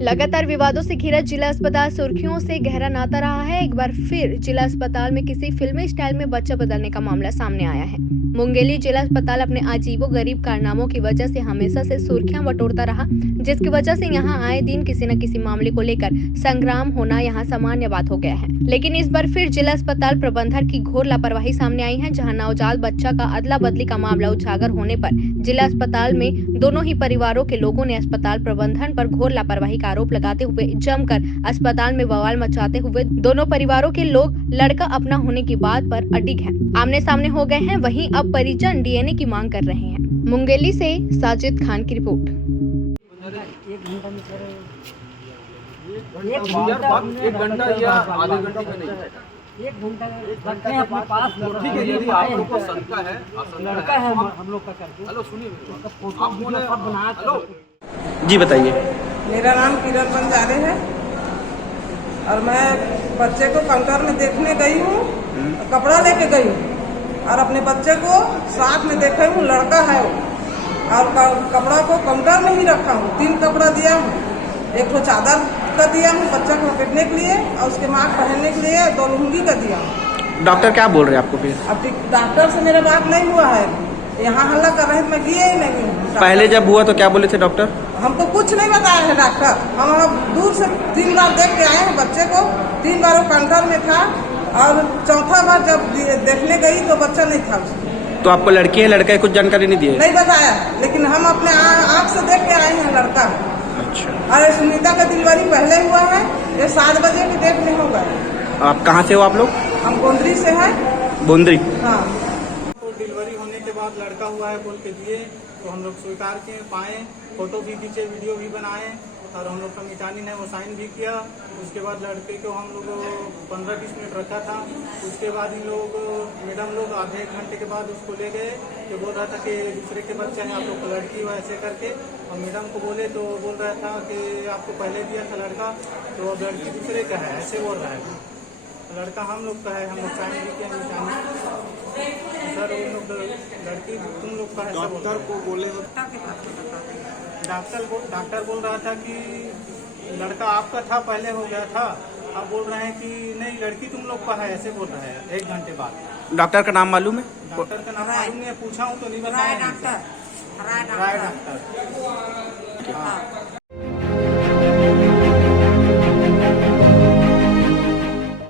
लगातार विवादों से घिरा जिला अस्पताल सुर्खियों से गहरा नाता रहा है। एक बार फिर जिला अस्पताल में किसी फिल्मी स्टाइल में बच्चा बदलने का मामला सामने आया है। मुंगेली जिला अस्पताल अपने अजीबोगरीब कारनामों की वजह से हमेशा से सुर्खियां बटोरता रहा, जिसकी वजह से यहां आए दिन किसी न किसी मामले को लेकर संग्राम होना यहां सामान्य बात हो गया है। लेकिन इस बार फिर जिला अस्पताल प्रबंधन की घोर लापरवाही सामने आई है, जहाँ नवजात बच्चा का अदला बदली का मामला उजागर होने पर जिला अस्पताल में दोनों ही परिवारों के लोगों ने अस्पताल प्रबंधन पर घोर लापरवाही का आरोप लगाते हुए जमकर अस्पताल में बवाल मचाते हुए दोनों परिवारों के लोग लड़का अपना होने की बात पर अडिग हैं, आमने सामने हो गए हैं। वहीं अब परिजन डीएनए की मांग कर रहे हैं। मुंगेली से साजिद खान की रिपोर्ट। एक घंटा या आधे घंटे में नहीं, एक घंटा रखते हैं अपने पास। ठीक है, यदि आप लोग को शंका है, लड़का है हम लोग का करके। हेलो सुनिए, फोटो वीडियो सब बना के। हेलो जी बताइए। मेरा नाम किरण पंजाले है और मैं बच्चे को काउंटर में देखने गई हूँ, कपड़ा लेके गई हूँ और अपने बच्चे को साथ में देखे हूँ, लड़का है वो, और कपड़ा को काउंटर में ही रखा हूँ। 3 कपड़ा दिया हूँ, एक तो चादर का दिया हूँ बच्चा को लपेटने के लिए और उसके मास्क पहनने के लिए 2 लुंगी का दिया हूँ। डॉक्टर क्या बोल रहे हैं आपको फिर? अब डॉक्टर से मेरा बात नहीं हुआ है, यहाँ हल्ला कर रहे थे, मैं गई ही नहीं हूँ। पहले जब हुआ तो क्या बोले थे डॉक्टर? हमको कुछ नहीं बताया है डॉक्टर। हम दूर से 3 बार देख के आए हैं बच्चे को, 3 बार वो काउंटर में था और चौथा बार जब देखने गई तो बच्चा नहीं था उसमें। तो आपको लड़की है लड़का है कुछ जानकारी नहीं दी है? नहीं बताया, लेकिन हम अपने आँख से देख के आए हैं लड़का। अच्छा, और सुनीता का डिलीवरी पहले हुआ है, ये 7 बजे की डेट में होगा। आप कहाँ से हो आप लोग? हम गोंदरी से हैं। बोंदरी। हाँ, तो डिलीवरी होने के बाद लड़का हुआ है बोल के दिए तो हम लोग स्वीकार किए, पाए, फोटो भी खींचे, वीडियो भी बनाए और हम लोग का मितानी ने वो साइन भी किया। उसके बाद लड़के को हम लोग 15-20 मिनट रखा था। उसके बाद इन लोग मैडम लोग आधे 1 घंटे के बाद उसको ले गए कि बोल रहा था कि दूसरे के बच्चे हैं, आप लोग को लड़की हो ऐसे करके। और मैडम को बोले तो बोल रहा था कि आपको पहले दिया था लड़का, तो अब लड़की दूसरे का है, ऐसे बोल रहा है। लड़का हम लोग का है, हम लोग साइन भी किया मितानी सर, उन लोग लड़की तुम लोग का है। डॉक्टर को बोले, डॉक्टर बोल रहा था कि लड़का आपका था, पहले हो गया था। अब बोल रहे हैं कि नहीं लड़की तुम लोग का है, ऐसे बोल रहे हैं 1 घंटे बाद। डॉक्टर का नाम मालूम है? डॉक्टर का नाम मालूम नहीं है, पूछा हूँ तो नहीं बताया। राय डॉक्टर। हाँ।